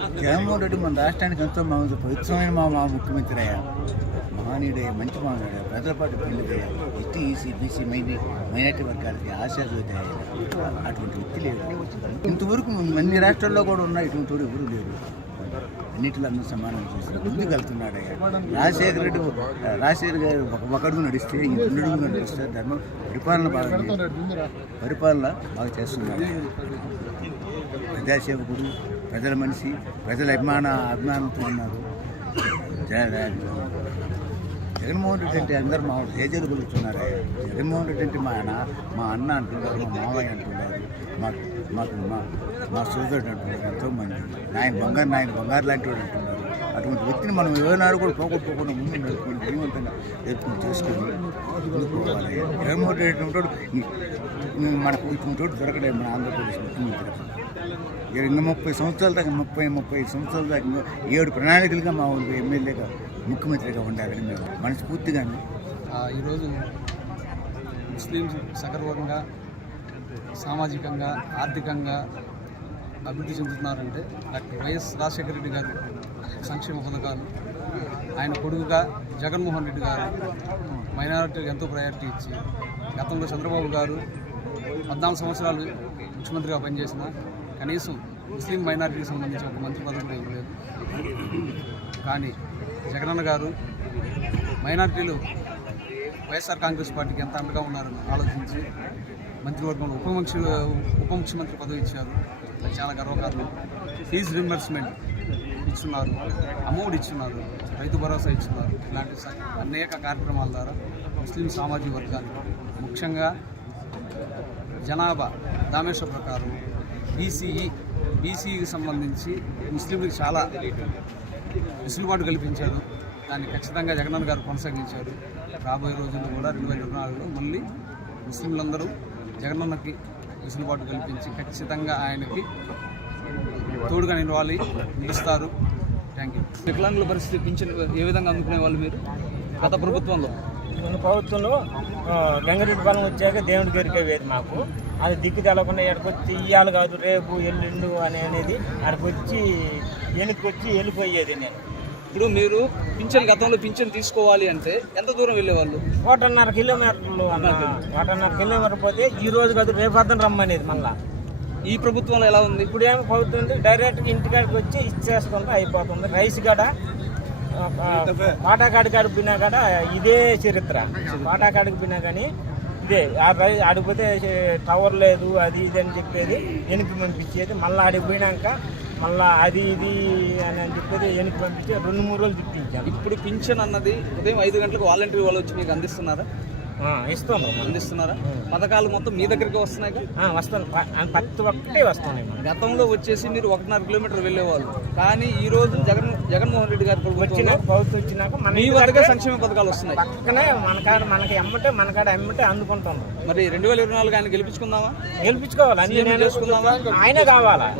జగన్మోహన్ రెడ్డి మన రాష్ట్రానికి ఎంతో పవిత్రమైన మా ముఖ్యమంత్రి అయ్యా, మహనీయుడే, మంచి మహనీయుడు, ప్రజల పాటు పిల్లలు, ఎస్టీ, ఈసీ, బీసీ, మైనార్టీ వర్గాలకి ఆశాజ్యోతి అటువంటి వ్యక్తి లేడు. ఇంతవరకు అన్ని రాష్ట్రాల్లో కూడా ఉన్న ఇటువంటి వాడు ఎవరు లేరు. అన్నింటిలో అందరూ సమానం చేసి ముందుకు వెళ్తున్నాడు అయ్యా. రాజశేఖర్ గారు ఒక అడుగు నడిస్తే ఈ 2 అడుగులు నడిస్తే ధర్మం పరిపాలన బాగా చేస్తున్నాడు. ప్రజాసేవకుడు, ప్రజల మనిషి, ప్రజల అభిమానంతో ఉన్నారు. జగన్మోహన్ రెడ్డి అంటే అందరూ మా తేజలు కొలుస్తున్నారు. జగన్మోహన్ రెడ్డి అంటే మా అన్న అంటున్నారు, మా మామయ్య అంటున్నారు, మా సోదరుడు అంటున్నారు, ఎంతోమంది నాయన బంగారు లాంటి వాడు అంటున్నారు. అటువంటి వ్యక్తిని మనం ఏనాడు కూడా పోగొట్టుకోకుండా ముందు నడుపుకొని జీవంతంగా నేర్చుకుని చేసుకొని ముందుకు పోవాలి. జగన్మోహన్ రెడ్డి ఉంటాడు మనకు ఇటువంటి దొరకడే మన ఆంధ్రప్రదేశ్ ముఖ్యమంత్రి. 30 సంవత్సరాల దాకా 35 సంవత్సరాల దాకా 7 ప్రణాళికలుగా మా ఊరికి ఎమ్మెల్యేగా ముఖ్యమంత్రిగా ఉండాలని మేము మనస్ఫూర్తిగాను. ఈరోజు ముస్లింస్ సగర్వంగా సామాజికంగా ఆర్థికంగా అభివృద్ధి చెందుతున్నారంటే డాక్టర్ వైఎస్ రాజశేఖర రెడ్డి గారు సంక్షేమ పథకాలు, ఆయన కొడుకుగా జగన్మోహన్ రెడ్డి గారు మైనారిటీలకు ఎంతో ప్రయారిటీ ఇచ్చి, గతంలో చంద్రబాబు గారు 14 సంవత్సరాలు ముఖ్యమంత్రిగా పనిచేసిన కనీసం ముస్లిం మైనారిటీకి సంబంధించి ఒక మంత్రి పదవి కూడా ఇవ్వలేదు. కానీ జగనన్న గారు మైనారిటీలు వైఎస్ఆర్ కాంగ్రెస్ పార్టీకి ఎంత అండగా ఉన్నారని ఆలోచించి మంత్రివర్గంలో ఉప ముఖ్యమంత్రి పదవి ఇచ్చారు. అది చాలా గర్వకారణం. ఫీజు రీంబర్స్మెంట్ ఇచ్చున్నారు, అమౌంట్ ఇచ్చున్నారు, రైతు భరోసా ఇచ్చున్నారు. ఇలాంటి అనేక కార్యక్రమాల ద్వారా ముస్లిం సామాజిక వర్గాలు, ముఖ్యంగా జనాభా దామేశ్వర ప్రకారం బీసీకి సంబంధించి ముస్లింలకు చాలా వెసులుబాటు కల్పించారు. దాన్ని ఖచ్చితంగా జగనన్న గారు కొనసాగించారు. రాబోయే రోజుల్లో కూడా 2024లో మళ్ళీ ముస్లింలందరూ జగనన్నకి వెసులుబాటు కల్పించి ఖచ్చితంగా ఆయనకి తోడుగా నిలుస్తారు. Thank you. వికలాంగుల పరిస్థితి పింఛన్ ఏ విధంగా అందుకునే వాళ్ళు మీరు గత ప్రభుత్వంలో? మన ప్రభుత్వంలో గంగారెడ్డి పాలన వచ్చాక దేవుడి గారికి వేది మాకు అది దిక్కు తెలకుండా ఎక్కడికొచ్చి ఇయ్యాలి కాదు రేపు ఎల్లుండు అనేది అక్కడికి వచ్చి వెళ్ళిపోయేది. నేను ఇప్పుడు మీరు గతంలో పింఛన్ తీసుకోవాలి అంటే ఎంత దూరం వెళ్ళేవాళ్ళు? 1.5 కిలోమీటర్లు 1.5 కిలోమీటర్ పోతే ఈ రోజు కాదు రేపు అర్థం రమ్మనేది. మళ్ళీ ఈ ప్రభుత్వంలో ఎలా ఉంది? ఇప్పుడు ఏమి ప్రభుత్వం డైరెక్ట్గా ఇంటికాడికి వచ్చి ఇచ్చేసుకుంటే అయిపోతుంది. రైస్ గడ పాటాకాడికి అడిపినా కూడా ఇదే చరిత్ర. పాటాకాడికి పోయినా కానీ ఇదే ఆడిపోతే టవర్ లేదు అది ఇది అని చెప్పేది, వెనక్కి పంపించేది. మళ్ళీ ఆడికి పోయినాక మళ్ళీ అది ఇది అని చెప్పేది వెనక్కి పంపించి 2-3 రోజులు తిప్పించాను. ఇప్పుడు పింఛన్ అన్నది ఉదయం 5 గంటలకు వాలంటీర్ వాళ్ళు వచ్చి మీకు అందిస్తున్నారా? అందిస్తున్నారా? పథకాలు మొత్తం మీ దగ్గరికి వస్తున్నాయి? వస్తాను, ప్రతి ఒక్కటే వస్తున్నాయి. గతంలో వచ్చేసి మీరు 1.5 కిలోమీటర్ వెళ్ళేవాళ్ళు, కానీ ఈ రోజు జగన్మోహన్ రెడ్డి గారు ప్రభుత్వం వచ్చినాక మీ వద్దకే సంక్షేమ పథకాలు వస్తున్నాయి. పక్కనే మనకి ఎమ్మటే అందుకుంటాం. మరి 2024 ఆయన గెలిపించుకుందామా? గెలిపించుకోవాలి, అన్ని చేసుకుందామా? ఆయన కావాలా?